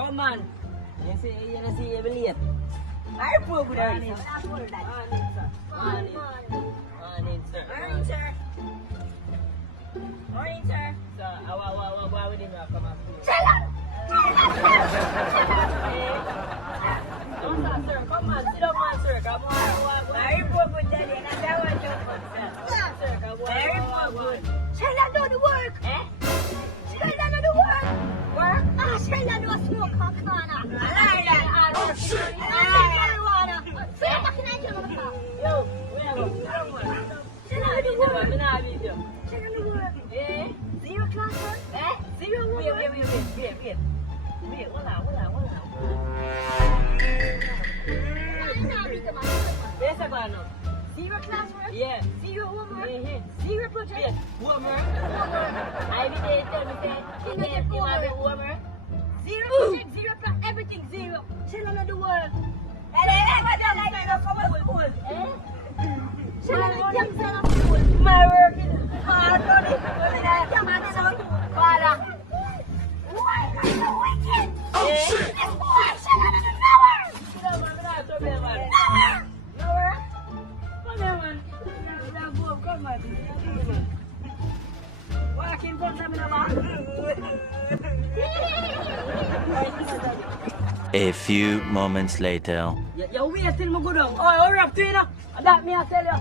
Come on. You see, you believe. I poor good morning, sir. Morning, sir. Morning, sir. Morning, sir. So, what would you come up to? Don't stop, sir. Come on, sit down, man, sir. Come on. Very poor good daddy, and I want you, sir. Come on. Very poor good. Shall I do the work? Eh? Shall I do the work? Work? Ah, shall I do a smoke on corner? I like that. Oh, shit. Marijuana. So you're back in Nigeria? Yo, where go? Shall I do the work? I'm not video. Shall I do the work? Eh? Zero class work? Eh? Zero work? Wait. Wait, hold on. Yes, I got no. Zero class work? Yeah. Zero homework? Mm-hmm. Zero project? Yes. Woman. I be there, tell me that. You get You want over. a woman? Zero project, zero class, everything zero. Shall I do the work? Shall I do young son of school? My work is hard on it. Young man is out. Father. Why are you wicked? Eh? This boy, shall I do the work? You know, man, I'm not so bad, man. Nowhere. Nowhere? Come here, man. Come on. Walk in front of me, man. A few moments later. You wait till me go down. Oh, hurry up to you now. That me I tell you.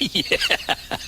Yeah.